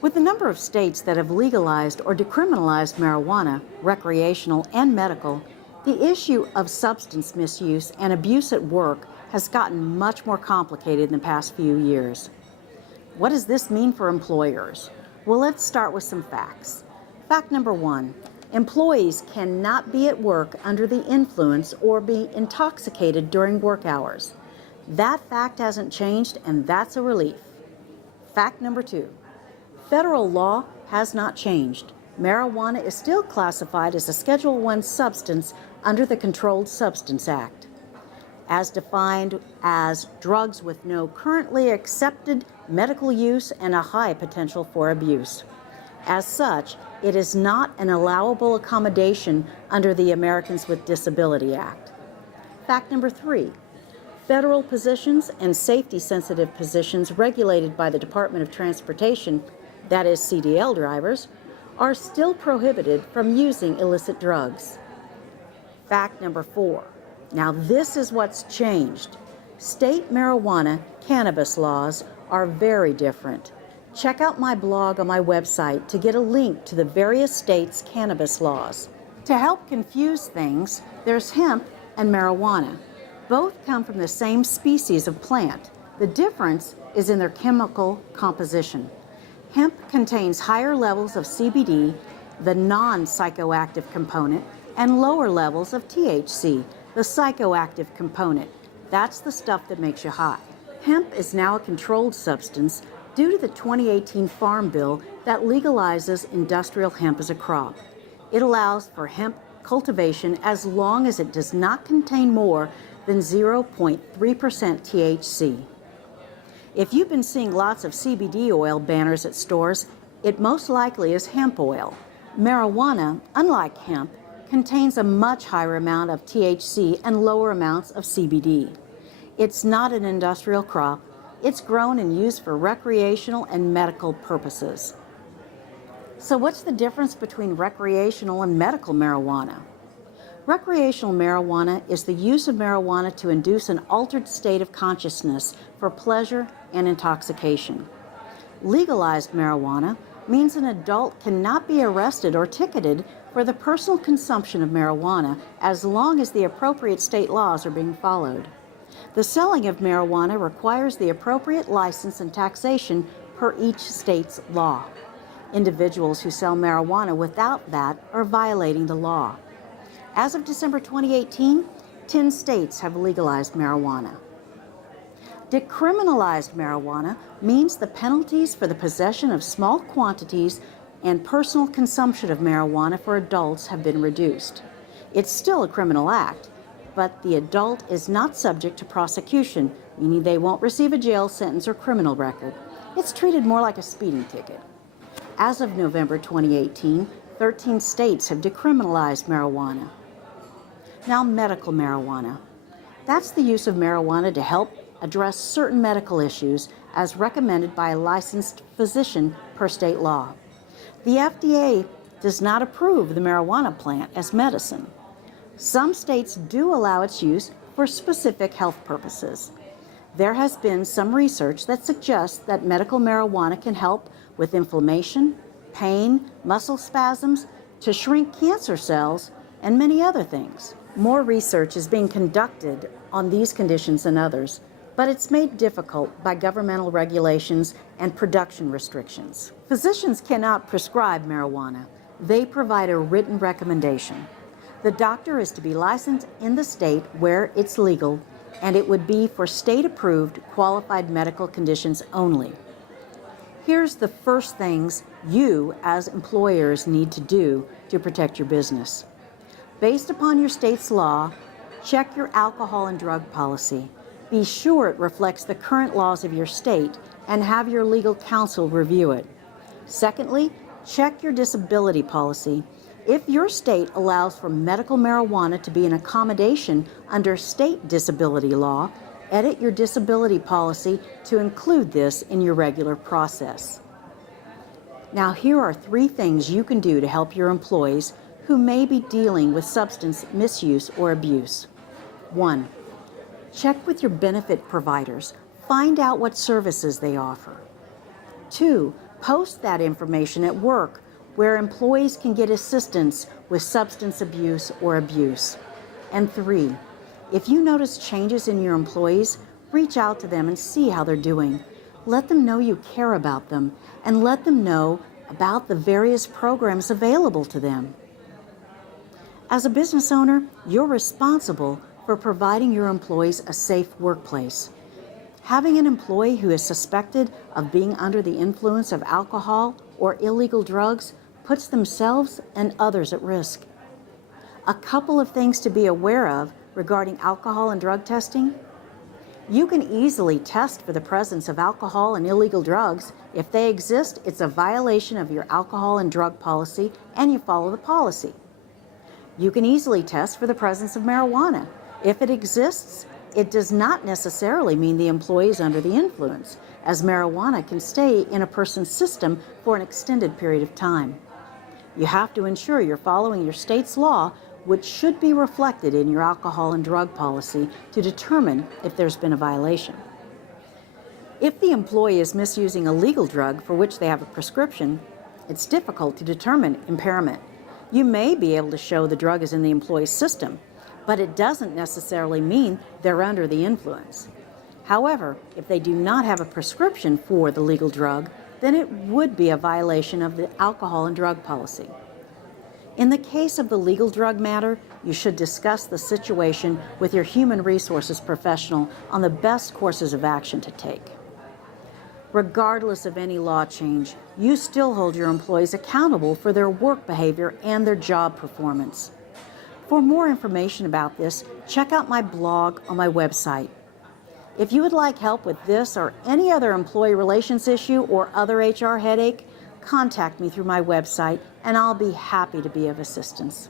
With the number of states that have legalized or decriminalized marijuana, recreational and medical, the issue of substance misuse and abuse at work has gotten much more complicated in the past few years. What does this mean for employers? Well, let's start with some facts. Fact number one, employees cannot be at work under the influence or be intoxicated during work hours. That fact hasn't changed, and that's a relief. Fact number two, federal law has not changed. Marijuana is still classified as a Schedule I substance under the Controlled Substance Act, as defined as drugs with no currently accepted medical use and a high potential for abuse. As such, it is not an allowable accommodation under the Americans with Disability Act. Fact number three, federal positions and safety-sensitive positions regulated by the Department of Transportation, that is CDL drivers, are still prohibited from using illicit drugs. Fact number four, now this is what's changed. State marijuana cannabis laws are very different. Check out my blog on my website to get a link to the various states' cannabis laws. To help confuse things, there's hemp and marijuana. Both come from the same species of plant. The difference is in their chemical composition. Hemp contains higher levels of CBD, the non-psychoactive component, and lower levels of THC, the psychoactive component. That's the stuff that makes you high. Hemp is now a controlled substance due to the 2018 Farm Bill that legalizes industrial hemp as a crop. It allows for hemp cultivation as long as it does not contain more than 0.3% THC. If you've been seeing lots of CBD oil banners at stores, it most likely is hemp oil. Marijuana, unlike hemp, contains a much higher amount of THC and lower amounts of CBD. It's not an industrial crop. It's grown and used for recreational and medical purposes. So what's the difference between recreational and medical marijuana? Recreational marijuana is the use of marijuana to induce an altered state of consciousness for pleasure and intoxication. Legalized marijuana means an adult cannot be arrested or ticketed for the personal consumption of marijuana as long as the appropriate state laws are being followed. The selling of marijuana requires the appropriate license and taxation per each state's law. Individuals who sell marijuana without that are violating the law. As of December 2018, 10 states have legalized marijuana. Decriminalized marijuana means the penalties for the possession of small quantities and personal consumption of marijuana for adults have been reduced. It's still a criminal act, but the adult is not subject to prosecution, meaning they won't receive a jail sentence or criminal record. It's treated more like a speeding ticket. As of November 2018, 13 states have decriminalized marijuana. Now, medical marijuana. That's the use of marijuana to help address certain medical issues as recommended by a licensed physician per state law. The FDA does not approve the marijuana plant as medicine. Some states do allow its use for specific health purposes. There has been some research that suggests that medical marijuana can help with inflammation, pain, muscle spasms, to shrink cancer cells, and many other things. More research is being conducted on these conditions and others, but it's made difficult by governmental regulations and production restrictions. Physicians cannot prescribe marijuana. They provide a written recommendation. The doctor is to be licensed in the state where it's legal, and it would be for state-approved qualified medical conditions only. Here's the first things you as employers need to do to protect your business. Based upon your state's law, check your alcohol and drug policy. Be sure it reflects the current laws of your state and have your legal counsel review it. Secondly, check your disability policy. If your state allows for medical marijuana to be an accommodation under state disability law, edit your disability policy to include this in your regular process. Now, here are 3 things you can do to help your employees who may be dealing with substance misuse or abuse. 1. Check with your benefit providers. Find out what services they offer. 2. Post that information at work where employees can get assistance with substance abuse or abuse. And 3, if you notice changes in your employees, reach out to them and see how they're doing. Let them know you care about them and let them know about the various programs available to them. As a business owner, you're responsible for providing your employees a safe workplace. Having an employee who is suspected of being under the influence of alcohol or illegal drugs puts themselves and others at risk. A couple of things to be aware of regarding alcohol and drug testing. You can easily test for the presence of alcohol and illegal drugs. If they exist, it's a violation of your alcohol and drug policy, and you follow the policy. You can easily test for the presence of marijuana. If it exists, it does not necessarily mean the employee is under the influence, as marijuana can stay in a person's system for an extended period of time. You have to ensure you're following your state's law, which should be reflected in your alcohol and drug policy to determine if there's been a violation. If the employee is misusing a legal drug for which they have a prescription, it's difficult to determine impairment. You may be able to show the drug is in the employee's system, but it doesn't necessarily mean they're under the influence. However, if they do not have a prescription for the legal drug, then it would be a violation of the alcohol and drug policy. In the case of the legal drug matter, you should discuss the situation with your human resources professional on the best courses of action to take. Regardless of any law change, you still hold your employees accountable for their work behavior and their job performance. For more information about this, check out my blog on my website. If you would like help with this or any other employee relations issue or other HR headache, contact me through my website and I'll be happy to be of assistance.